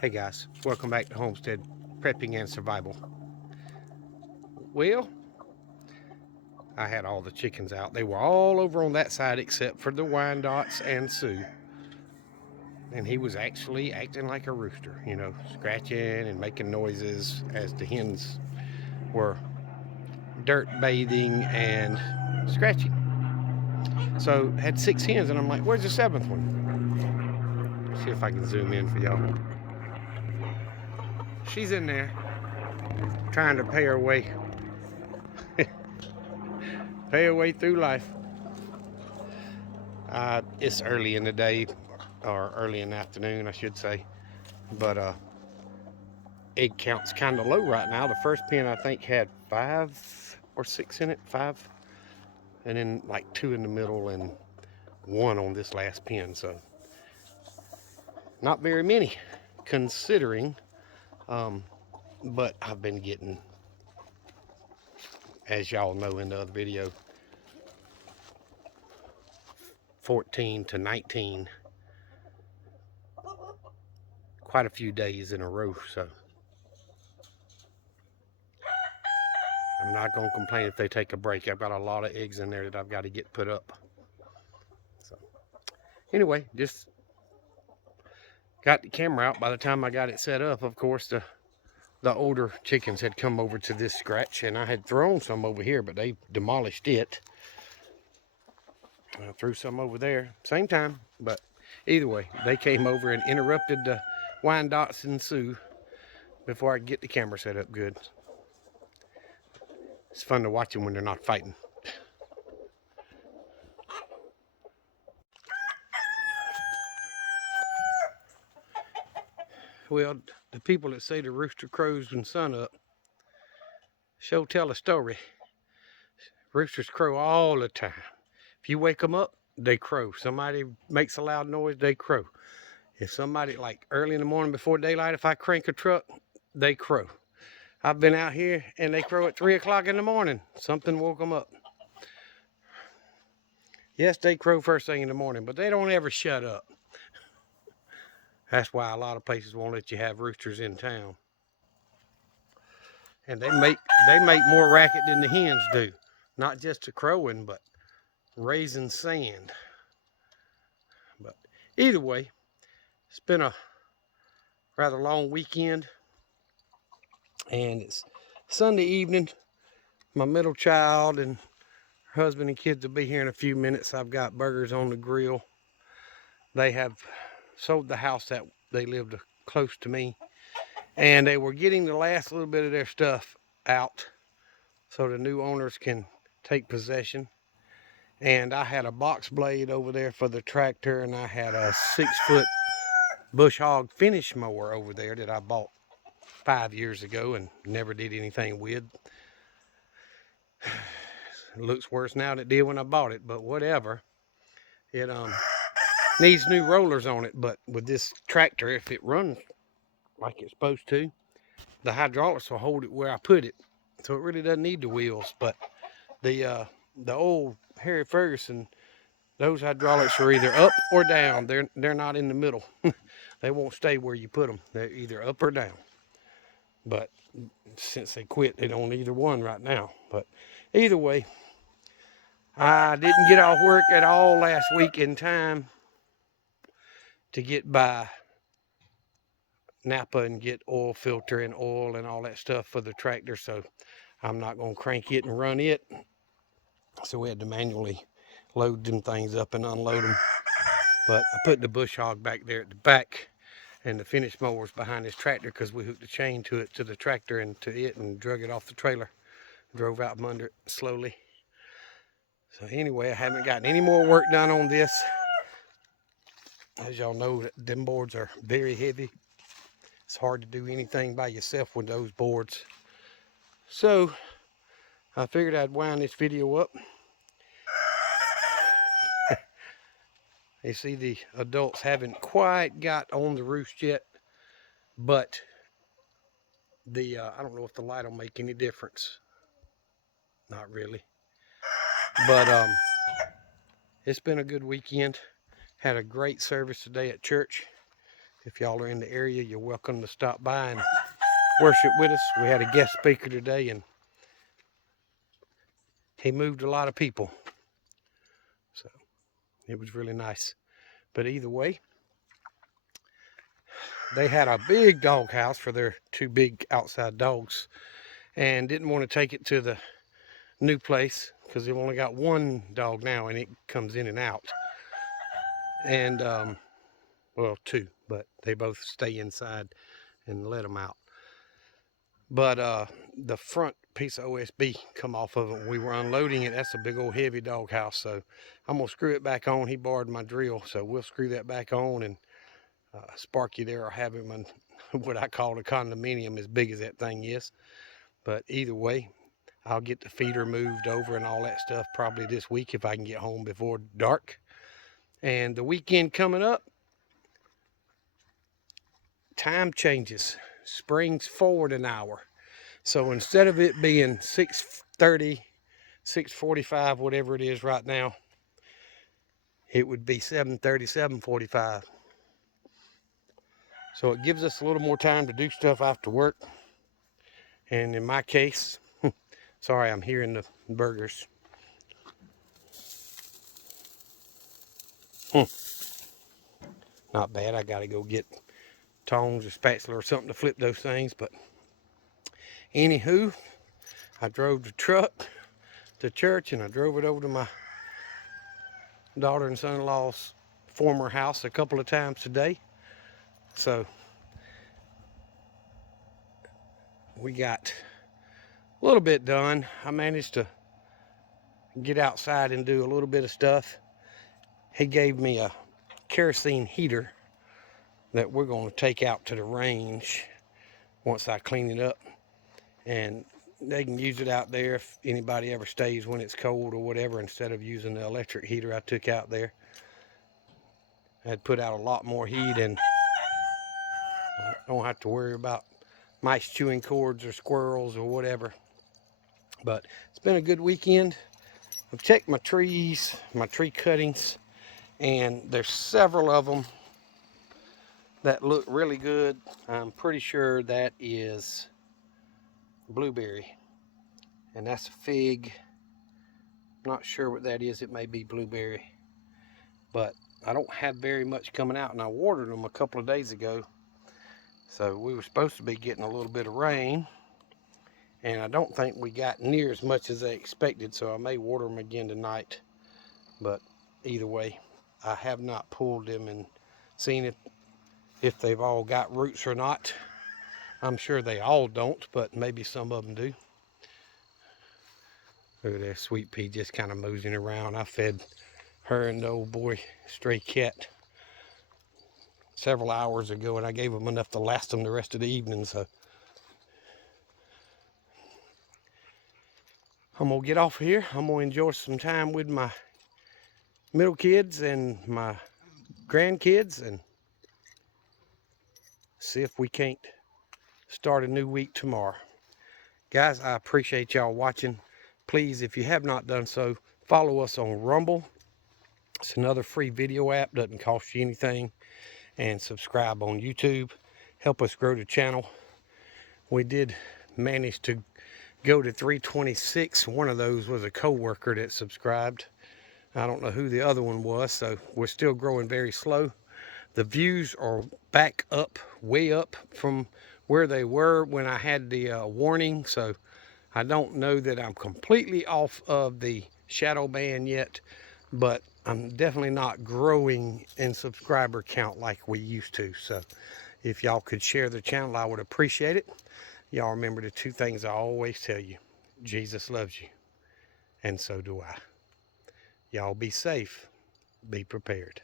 Hey guys, welcome back to Homestead Prepping and Survival. Well, I had all the chickens out. They were all over on that side except for the Wyandottes and Sue. And he was actually acting like a rooster, scratching and making noises as the hens were dirt bathing and scratching. So had 6 hens and I'm like, where's the seventh one? See if I can zoom in for y'all. She's in there trying to pay her way through life. It's early in the day, or early in the afternoon, I should say. But egg count's kind of low right now. The first pen I think had 5 or 6 in it, 5, and then like 2 in the middle and 1 on this last pen. So not very many, considering. But I've been getting, as y'all know in the other video, 14 to 19 quite a few days in a row. So I'm not going to complain if they take a break. I've got a lot of eggs in there that I've got to get put up. So anyway, just got the camera out. By the time I got it set up, of course, the older chickens had come over to this scratch, and I had thrown some over here, but they demolished it. I threw some over there, same time, but either way, they came over and interrupted the Wyandottes and Sue before I could get the camera set up good. It's fun to watch them when they're not fighting. Well, the people that say the rooster crows when sun up sure tell a story. Roosters crow all the time. If you wake them up, they crow. Somebody makes a loud noise, they crow. If somebody, like early in the morning before daylight, if I crank a truck, they crow. I've been out here and they crow at 3 o'clock in the morning. Something woke them up. Yes, they crow first thing in the morning, but they don't ever shut up. That's why a lot of places won't let you have roosters in town. And they make more racket than the hens do. Not just the crowing, but raising sand. But either way, it's been a rather long weekend, and it's Sunday evening. My middle child and her husband and kids will be here in a few minutes. I've got burgers on the grill. They have sold the house that they lived close to me, and they were getting the last little bit of their stuff out so the new owners can take possession. And I had a box blade over there for the tractor, and I had a 6-foot bush hog finish mower over there that I bought 5 years ago and never did anything with. It looks worse now than it did when I bought it, but whatever. It needs new rollers on it, but with this tractor, if it runs like it's supposed to, the hydraulics will hold it where I put it, so it really doesn't need the wheels. But the old Harry Ferguson, those hydraulics are either up or down. They're not in the middle. They won't stay where you put them. They're either up or down. But since they quit, they don't either one right now. But either way, I didn't get off work at all last week in time to get by Napa and get oil filter and oil and all that stuff for the tractor. So I'm not going to crank it and run it. So we had to manually load them things up and unload them. But I put the bush hog back there at the back, and the finish mower's behind this tractor because we hooked the chain to it, to the tractor and to it, and drug it off the trailer. Drove out from under it slowly. So anyway, I haven't gotten any more work done on this. As y'all know, them boards are very heavy. It's hard to do anything by yourself with those boards. So I figured I'd wind this video up. You see, the adults haven't quite got on the roost yet, but I don't know if the light will make any difference. Not really. But it's been a good weekend. Had a great service today at church. If y'all are in the area, you're welcome to stop by and worship with us. We had a guest speaker today, and he moved a lot of people. So it was really nice. But either way, they had a big dog house for their 2 big outside dogs and didn't want to take it to the new place because they've only got 1 dog now and it comes in and out. And, well, 2, but they both stay inside and let them out. But the front piece of OSB come off of it when we were unloading it. That's a big old heavy dog house. So I'm going to screw it back on. He borrowed my drill, so we'll screw that back on, and Sparky there will have him in what I call a condominium, as big as that thing is. But either way, I'll get the feeder moved over and all that stuff probably this week if I can get home before dark. And the weekend coming up, time changes. Springs forward an hour. So instead of it being 6:30, 6:45, whatever it is right now, it would be 7:30, 7:45. So it gives us a little more time to do stuff after work. And in my case, sorry, I'm hearing the burgers. Not bad. I got to go get tongs or spatula or something to flip those things. But anywho, I drove the truck to church and I drove it over to my daughter and son-in-law's former house a couple of times today. So we got a little bit done. I managed to get outside and do a little bit of stuff. He gave me a kerosene heater that we're going to take out to the range once I clean it up, and they can use it out there if anybody ever stays when it's cold or whatever, instead of using the electric heater I took out there. I'd put out a lot more heat, and I don't have to worry about mice chewing cords or squirrels or whatever. But it's been a good weekend. I've checked my trees, my tree cuttings, and there's several of them that look really good. I'm pretty sure that is blueberry, and that's a fig. Not sure what that is. It may be blueberry, but I don't have very much coming out, and I watered them a couple of days ago. So we were supposed to be getting a little bit of rain, and I don't think we got near as much as I expected, so I may water them again tonight. But either way, I have not pulled them and seen if they've all got roots or not. I'm sure they all don't, but maybe some of them do. Look at that Sweet Pea just kind of moseying around. I fed her and the old boy stray cat several hours ago, and I gave them enough to last them the rest of the evening. So I'm gonna get off here. I'm gonna enjoy some time with my middle kids and my grandkids and see if we can't start a new week tomorrow. Guys, I appreciate y'all watching. Please, if you have not done so, follow us on Rumble. It's another free video app, doesn't cost you anything. And subscribe on YouTube. Help us grow the channel. We did manage to go to 326. One of those was a co-worker that subscribed. I don't know who the other one was, so we're still growing very slow. The views are back up, way up from where they were when I had the warning, so I don't know that I'm completely off of the shadow ban yet, but I'm definitely not growing in subscriber count like we used to. So if y'all could share the channel, I would appreciate it. Y'all remember the 2 things I always tell you. Jesus loves you, and so do I. Y'all be safe. Be prepared.